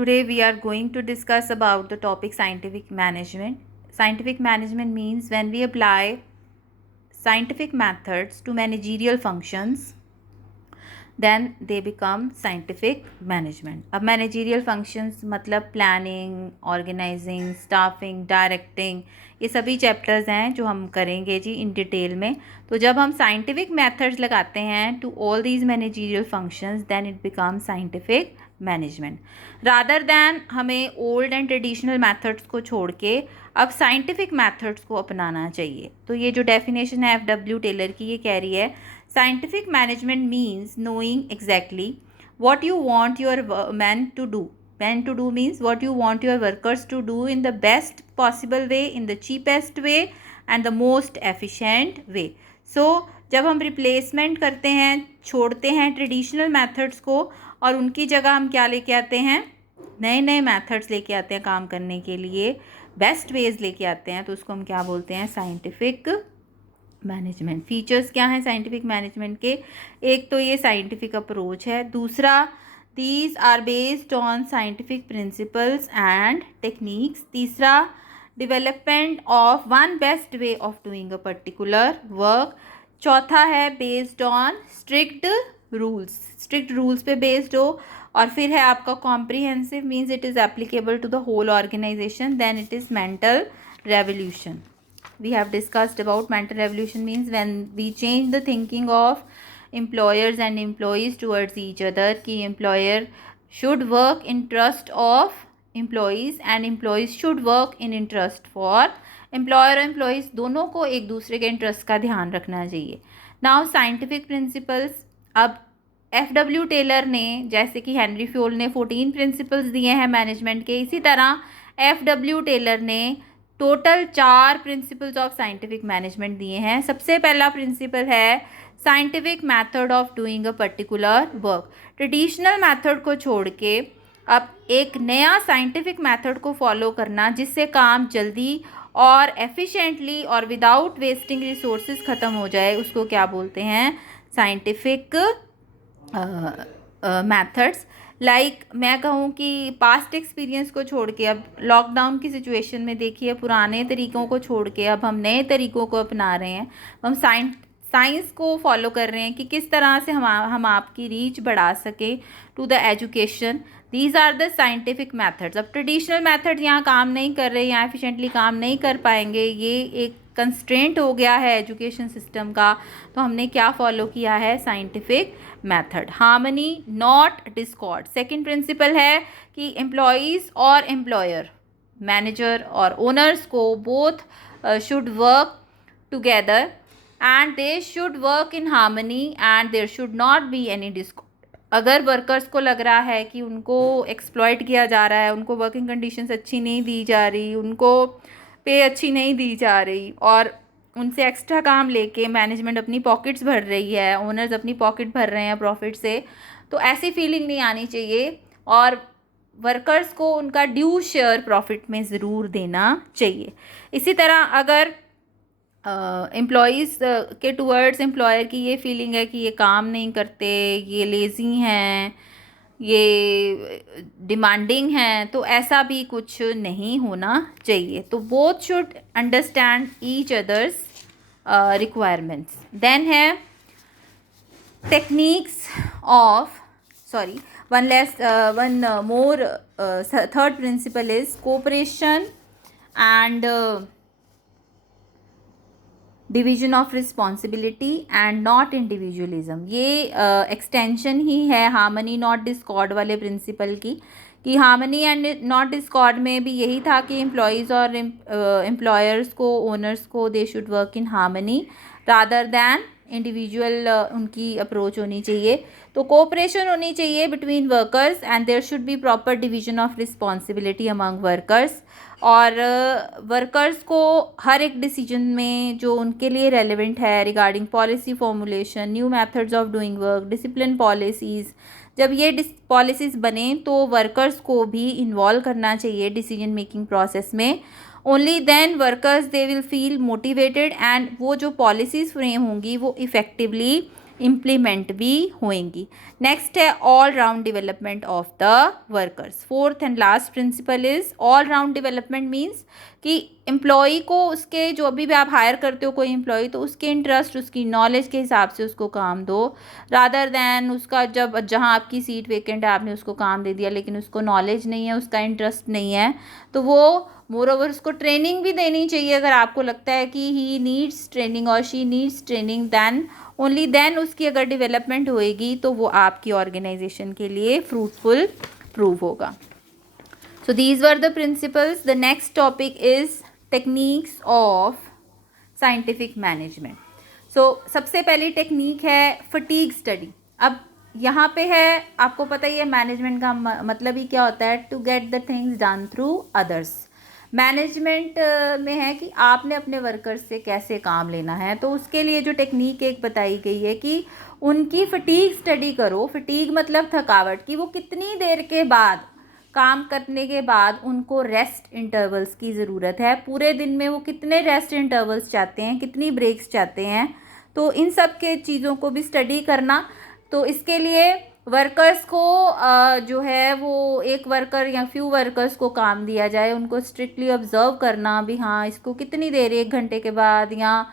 Today we are going to discuss about the topic scientific management. Scientific management means when we apply scientific methods to managerial functions, then they become scientific management. अब managerial functions मतलब planning, organizing, staffing, directing, ये सभी chapters हैं जो हम करेंगे जी in detail में. तो जब हम साइंटिफिक मेथड्स लगाते हैं to all these managerial functions, then it become scientific management. Rather than हमें ओल्ड एंड ट्रेडिशनल मेथड्स को छोड़ के अब साइंटिफिक मेथड्स को अपनाना चाहिए. तो ये जो डेफिनेशन है FW टेलर की, ये कह रही है scientific management means knowing exactly what you want your men to do. Men to do means what you want your workers to do in the best possible way, in the cheapest way and the most efficient way. So जब हम replacement करते हैं, छोड़ते हैं traditional methods को और उनकी जगह हम क्या लेके आते हैं, नए नए मेथड्स लेके आते हैं काम करने के लिए, बेस्ट वेज लेके आते हैं, तो उसको हम क्या बोलते हैं, साइंटिफिक मैनेजमेंट. फीचर्स क्या हैं साइंटिफिक मैनेजमेंट के? एक तो ये साइंटिफिक अप्रोच है. दूसरा, these are based on scientific principles and techniques. तीसरा, development of one best way of doing a particular work. चौथा है based on strict rules, strict rules पे बेस्ड हो. और फिर है आपका comprehensive, means it is applicable to the whole organisation. Then it is mental revolution. We have discussed about mental revolution means when we change the thinking of employers and employees towards each other, कि employer should work in trust of employees and employees should work in interest for employer और employees, दोनों को एक दूसरे के interest का ध्यान रखना चाहिए. Now scientific principles. अब FW टेलर ने, जैसे कि हेनरी फ्योल ने 14 प्रिंसिपल्स दिए हैं मैनेजमेंट के, इसी तरह FW टेलर ने total 4 principles of scientific management दिए हैं. सबसे पहला प्रिंसिपल है scientific method of doing a particular work. Traditional method को छोड़ के अब एक नया साइंटिफिक मेथड को फॉलो करना जिससे काम जल्दी और एफिशिएंटली और विदाउट वेस्टिंग रिसोर्सेज ख़त्म हो जाए, उसको क्या बोलते हैं, साइंटिफिक मेथड्स. लाइक मैं कहूँ कि पास्ट एक्सपीरियंस को छोड़ के अब लॉकडाउन की सिचुएशन में देखिए, पुराने तरीक़ों को छोड़ के अब हम नए तरीक़ों को अपना रहे हैं. हम साइंस को फॉलो कर रहे हैं कि किस तरह से हम आपकी रीच बढ़ा सकें to the education. These are the scientific methods. अब ट्रेडिशनल मेथड यहाँ काम नहीं कर रहे, यहाँ एफिशिएंटली काम नहीं कर पाएंगे, ये एक कंस्ट्रेंट हो गया है एजुकेशन सिस्टम का. तो हमने क्या फॉलो किया है, scientific method. Harmony not discord. Second principle है कि एम्प्लॉयज़ और एम्प्लॉयर, मैनेजर और ओनर्स को both should work together and they should work in harmony and there should not be any discord. अगर वर्कर्स को लग रहा है कि उनको एक्सप्लॉइट किया जा रहा है, उनको वर्किंग कंडीशंस अच्छी नहीं दी जा रही, उनको पे अच्छी नहीं दी जा रही और उनसे एक्स्ट्रा काम लेके मैनेजमेंट अपनी पॉकेट्स भर रही है, ओनर्स अपनी पॉकेट भर रहे हैं प्रॉफिट से, तो ऐसी फीलिंग नहीं आनी चाहिए और वर्कर्स को उनका ड्यू शेयर प्रॉफिट में ज़रूर देना चाहिए. इसी तरह अगर एम्प्लॉयज़ के टूवर्ड्स एम्प्लॉयर की ये फीलिंग है कि ये काम नहीं करते, ये लेज़ी हैं, ये डिमांडिंग हैं, तो ऐसा भी कुछ नहीं होना चाहिए. तो both should understand each other's requirements. Then है techniques of one more third principle is cooperation and division of responsibility and not individualism. ये एक्सटेंशन ही है हार्मनी नॉट डिस्कॉर्ड वाले प्रिंसिपल की, कि हार्मनी एंड नॉट डिस्कॉर्ड में भी यही था कि एम्प्लॉयज़ और एम्प्लॉयर्स को, ओनर्स को, they should work in harmony rather than individual उनकी अप्रोच होनी चाहिए. तो कोऑपरेशन होनी चाहिए between workers and there should be proper division of responsibility among workers. और वर्कर्स को हर एक डिसीजन में जो उनके लिए रेलेवेंट है regarding policy formulation, new methods of doing work, discipline policies, जब ये पॉलिसीज़ बने तो वर्कर्स को भी इन्वॉल्व करना चाहिए डिसीजन मेकिंग प्रोसेस में. Only then workers they will feel motivated and वो जो पॉलिसीज़ फ्रेम होंगी वो इफ़ेक्टिवली इम्प्लीमेंट भी होंगी। नेक्स्ट है all round development of the workers. Fourth and last principle is all round development means कि employee को उसके, जो अभी भी आप हायर करते हो कोई एम्प्लॉई, तो उसके इंटरेस्ट, उसकी नॉलेज के हिसाब से उसको काम दो, रादर दैन उसका जब जहाँ आपकी सीट वेकेंट है आपने उसको काम दे दिया लेकिन उसको नॉलेज नहीं है, उसका इंटरेस्ट नहीं है, तो वो मोर ओवर उसको ट्रेनिंग भी देनी चाहिए। अगर आपको लगता है कि ही नीड्स ट्रेनिंग और she needs training, then only then उसकी अगर डेवलपमेंट होएगी तो वो आपकी ऑर्गेनाइजेशन के लिए फ्रूटफुल प्रूव होगा। So these were the principles. The next topic is techniques of scientific management. So सबसे पहली टेक्निक है fatigue study. अब यहाँ पे है, आपको पता ही है मैनेजमेंट का मतलब ही क्या होता है, to get the things done through others. Management में है कि आपने अपने वर्कर्स से कैसे काम लेना है, तो उसके लिए जो टेक्निक एक बताई गई है कि उनकी फटीग स्टडी करो। फटीग मतलब थकावट, कि वो कितनी देर के बाद, काम करने के बाद उनको रेस्ट इंटरवल्स की ज़रूरत है, पूरे दिन में वो कितने रेस्ट इंटरवल्स चाहते हैं, कितनी ब्रेक्स चाहते हैं, तो इन सब के चीज़ों को भी स्टडी करना। तो इसके लिए वर्कर्स को जो है वो एक वर्कर या फ्यू वर्कर्स को काम दिया जाए, उनको स्ट्रिक्टली ऑब्जर्व करना भी, हाँ इसको कितनी देर, 1 घंटे के बाद या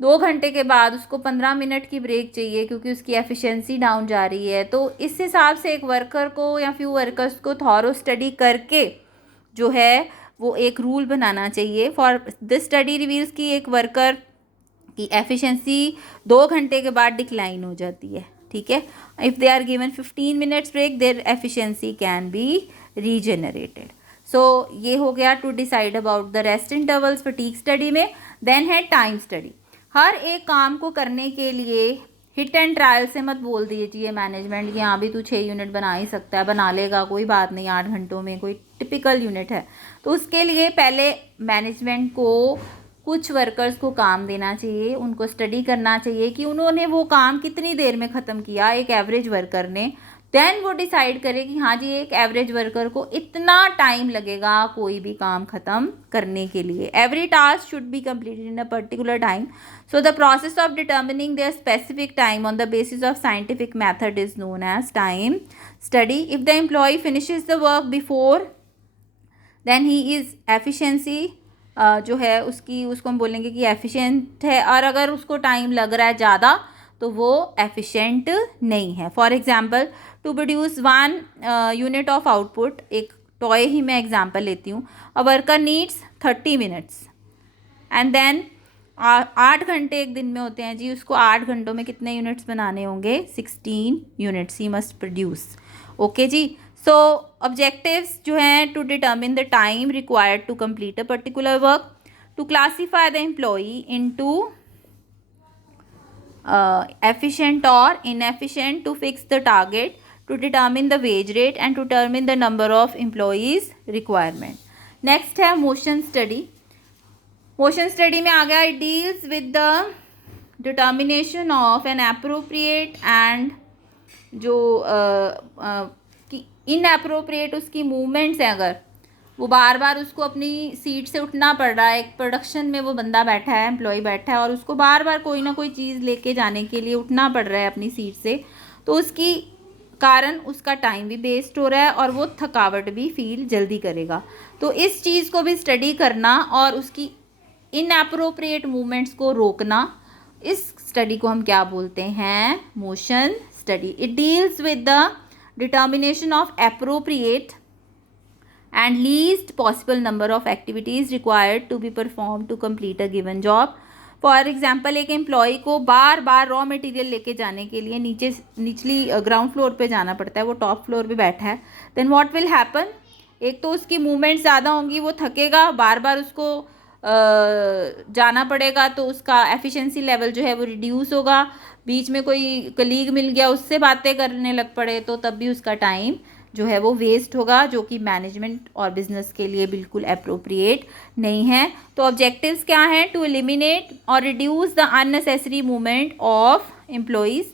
2 घंटे के बाद उसको 15 मिनट की ब्रेक चाहिए क्योंकि उसकी एफिशिएंसी डाउन जा रही है। तो इस हिसाब से एक वर्कर को या फ्यू वर्कर्स को थॉरो स्टडी करके जो है वो एक रूल बनाना चाहिए। फॉर दिस स्टडी रिवील्स कि एक वर्कर की एफिशिएंसी 2 घंटे के बाद डिक्लाइन हो जाती है, ठीक है। If they are given 15 minutes break, their efficiency can be regenerated. So ये हो गया to decide about the rest intervals fatigue study में। देन है टाइम स्टडी। हर एक काम को करने के लिए हिट एंड ट्रायल से मत बोल दीजिए मैनेजमेंट कि हाँ भी तू 6 यूनिट बना ही सकता है, बना लेगा, कोई बात नहीं, 8 घंटों में कोई टिपिकल यूनिट है। तो उसके लिए पहले मैनेजमेंट को कुछ वर्कर्स को काम देना चाहिए, उनको स्टडी करना चाहिए कि उन्होंने वो काम कितनी देर में ख़त्म किया, एक एवरेज वर्कर ने। देन वो डिसाइड करे कि हाँ जी एक एवरेज वर्कर को इतना टाइम लगेगा कोई भी काम ख़त्म करने के लिए। Every task should be completed in a particular time. So the process of determining their specific time on the basis of scientific method is known as time study. If the employee finishes the work before, then he is efficiency जो है उसको हम बोलेंगे कि efficient है, और अगर उसको टाइम लग रहा है ज़्यादा तो वो एफिशिएंट नहीं है। For example to produce 1 unit of output, एक टॉय ही मैं एग्जांपल लेती हूँ, a worker needs 30 minutes and then 8 घंटे एक दिन में होते हैं जी, उसको 8 घंटों में कितने यूनिट्स बनाने होंगे, 16 units he must produce. Okay जी। सो ऑब्जेक्टिव्स जो हैं, to determine the time required to complete a particular work, to classify the employee into efficient or inefficient, to fix the target, to determine the wage rate and to determine the number of employees requirement. Next है motion study. Motion study में आ गया, it deals with the determination of an appropriate and जो inappropriate उसकी movements हैं, अगर वो बार बार उसको अपनी सीट से उठना पड़ रहा है, एक प्रोडक्शन में वो बंदा बैठा है, एम्प्लॉय बैठा है और उसको बार बार कोई ना कोई चीज़ लेके जाने के लिए उठना पड़ रहा है अपनी सीट से, तो उसकी कारण उसका टाइम भी वेस्ट हो रहा है और वो थकावट भी फील जल्दी करेगा। तो इस चीज़ को भी स्टडी करना और उसकी इनएप्रोप्रिएट मूवमेंट्स को रोकना, इस स्टडी को हम क्या बोलते हैं, motion study. It deals with the determination of appropriate and least possible number of activities required to be performed to complete a given job. For example, एक एम्प्लॉय को बार बार रॉ मटेरियल लेके जाने के लिए निचली ग्राउंड फ्लोर पे जाना पड़ता है, वो टॉप फ्लोर पे बैठा है, देन व्हाट विल हैपन, एक तो उसकी मूवमेंट ज़्यादा होंगी, वो थकेगा, बार बार उसको जाना पड़ेगा, तो उसका एफिशिएंसी लेवल जो है वो रिड्यूस होगा। बीच में कोई कलीग मिल गया, उससे बातें करने लग पड़े, तो तब भी उसका टाइम जो है वो वेस्ट होगा, जो कि मैनेजमेंट और बिजनेस के लिए बिल्कुल अप्रोप्रिएट नहीं है। तो ऑब्जेक्टिव्स क्या हैं, टू एलिमिनेट और reduce the unnecessary movement of employees,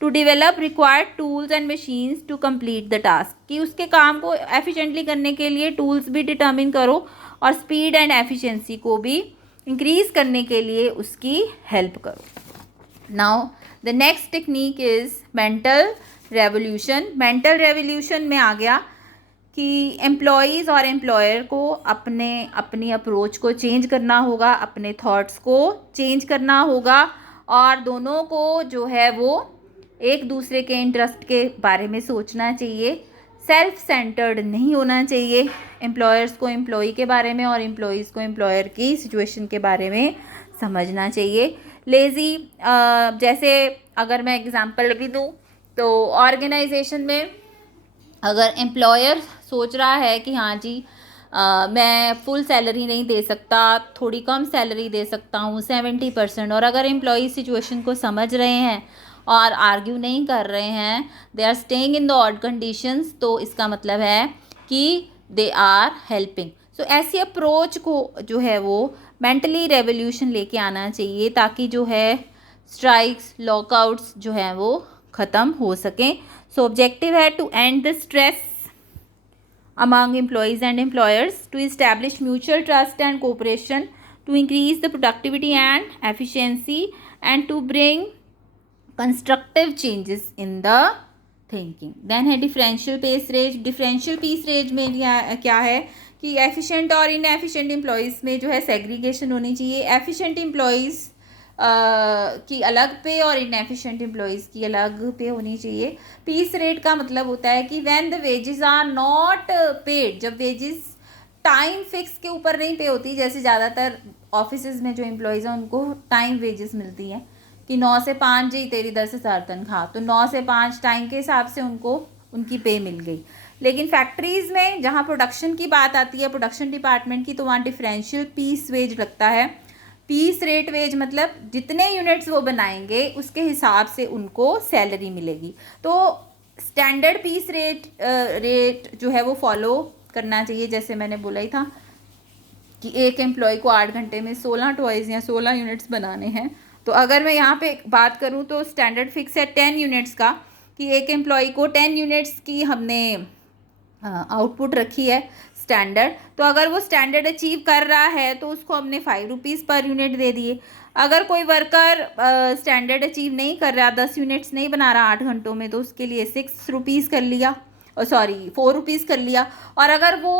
to develop required tools and machines to complete the task, कि उसके काम को एफिशिएंटली करने के लिए टूल्स भी डिटर्मिन करो और स्पीड एंड एफिशिएंसी को भी इंक्रीज करने के लिए उसकी हेल्प करो। Now the next technique is mental revolution. Mental revolution में आ गया कि एम्प्लॉयज़ और एम्प्लॉयर को अपनी अप्रोच को चेंज करना होगा, अपने थॉट्स को चेंज करना होगा, और दोनों को जो है वो एक दूसरे के इंटरेस्ट के बारे में सोचना चाहिए। सेल्फ सेंटर्ड नहीं होना चाहिए। एम्प्लॉयर्स को एम्प्लॉई के बारे में और एम्प्लॉयज़ को एम्प्लॉयर की सिचुएशन के बारे में समझना चाहिए। लेज़ी, जैसे अगर मैं एग्जांपल भी दूँ तो ऑर्गेनाइजेशन में अगर एम्प्लॉयर सोच रहा है कि हाँ जी मैं फुल सैलरी नहीं दे सकता, थोड़ी कम सैलरी दे सकता हूँ 70%, और अगर एम्प्लॉई सिचुएशन को समझ रहे हैं और आर्ग्यू नहीं कर रहे हैं, they are staying in the odd conditions, तो इसका मतलब है कि दे आर हेल्पिंग। सो ऐसी अप्रोच को जो है वो मेंटली रेवोल्यूशन लेके आना चाहिए, ताकि जो है स्ट्राइक्स, लॉकआउट्स जो हैं वो ख़त्म हो सकें। सो ऑब्जेक्टिव है to end the stress among employees and employers, to establish mutual trust and cooperation, to increase the productivity and efficiency, and to bring constructive changes in the thinking. Then है differential pace range। differential pace range में क्या है कि efficient और inefficient employees में जो है segregation होनी चाहिए। efficient employees की अलग पे और इनएफिशिएंट एम्प्लॉयज़ की अलग पे होनी चाहिए। पीस रेट का मतलब होता है कि when the wages are not paid, जब वेजेस टाइम फिक्स के ऊपर नहीं पे होती, जैसे ज़्यादातर ऑफिसेज में जो एम्प्लॉयज़ हैं उनको टाइम वेजेस मिलती हैं कि 9 से 5 जी तेरी 10,000 तनख्वाह, तो 9 से 5 टाइम के हिसाब से उनको उनकी पे मिल गई। लेकिन फैक्ट्रीज़ में जहाँ प्रोडक्शन की बात आती है, प्रोडक्शन डिपार्टमेंट की, तो वहाँ डिफरेंशियल पीस वेज लगता है। पीस रेट वेज मतलब जितने यूनिट्स वो बनाएंगे उसके हिसाब से उनको सैलरी मिलेगी। तो स्टैंडर्ड पीस रेट जो है वो फॉलो करना चाहिए। जैसे मैंने बोला ही था कि एक एम्प्लॉय को 8 घंटे में 16 टॉयज़ या 16 यूनिट्स बनाने हैं, तो अगर मैं यहाँ पे बात करूँ तो स्टैंडर्ड फिक्स है 10 यूनिट्स का, कि एक एम्प्लॉय को 10 यूनिट्स की हमने आउटपुट रखी है स्टैंडर्ड। तो अगर वो स्टैंडर्ड अचीव कर रहा है तो उसको हमने 5 रुपीज़ पर यूनिट दे दिए। अगर कोई वर्कर स्टैंडर्ड अचीव नहीं कर रहा, 10 यूनिट्स नहीं बना रहा 8 घंटों में, तो उसके लिए 6 रुपीज़ कर लिया, 4 रुपीज़ कर लिया। और अगर वो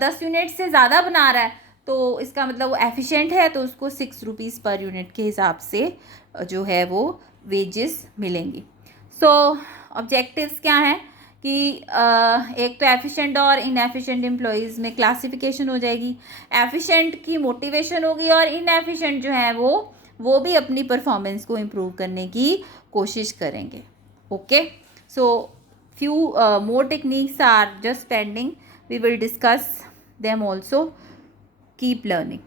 10 यूनिट से ज़्यादा बना रहा है तो इसका मतलब वो एफिशिएंट है, तो उसको 6 रुपीज़ पर यूनिट के हिसाब से जो है वो वेजेस मिलेंगी। सो ऑब्जेक्टिव्स क्या हैं कि एक तो एफिशिएंट और इनएफिशिएंट एम्प्लॉयज़ में क्लासिफिकेशन हो जाएगी। एफिशिएंट की मोटिवेशन होगी और इनएफिशिएंट जो है वो भी अपनी परफॉर्मेंस को इम्प्रूव करने की कोशिश करेंगे। Okay, so few more techniques are just pending. We will discuss them also. Keep learning.